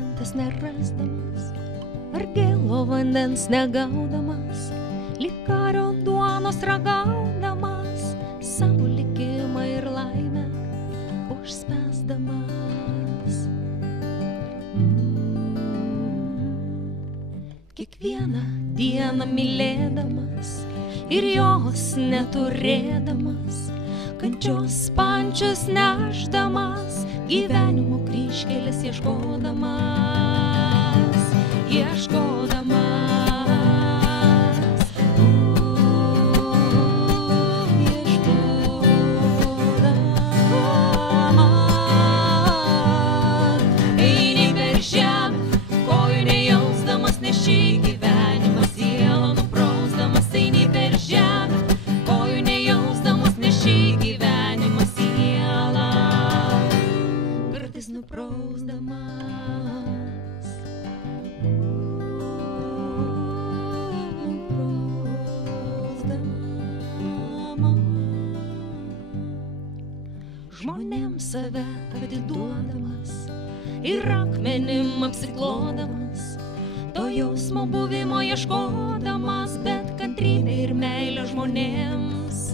šventės nerasdamas, ar gėlo vandens negaudamas, lyg kario duonos ragaudamas, savo likimą ir laimę užspęsdamas. Kiekvieną dieną mylėdamas ir jos neturėdamas, kančios pančius nešdamas, gyvenimo kryžkelės ieškodamas. Eini per žemę, kojų nejausdamas, nes šį gyvenimą sielą nuprausdamas. Eini per žemę, kojų nejausdamas, nes šį gyvenimą sielą kartais nuprausdamas. Žmonėms save atiduodamas ir akmenim apsiklodamas, to jausmo buvimo ieškodamas, bet kantrybė ir meilė žmonėms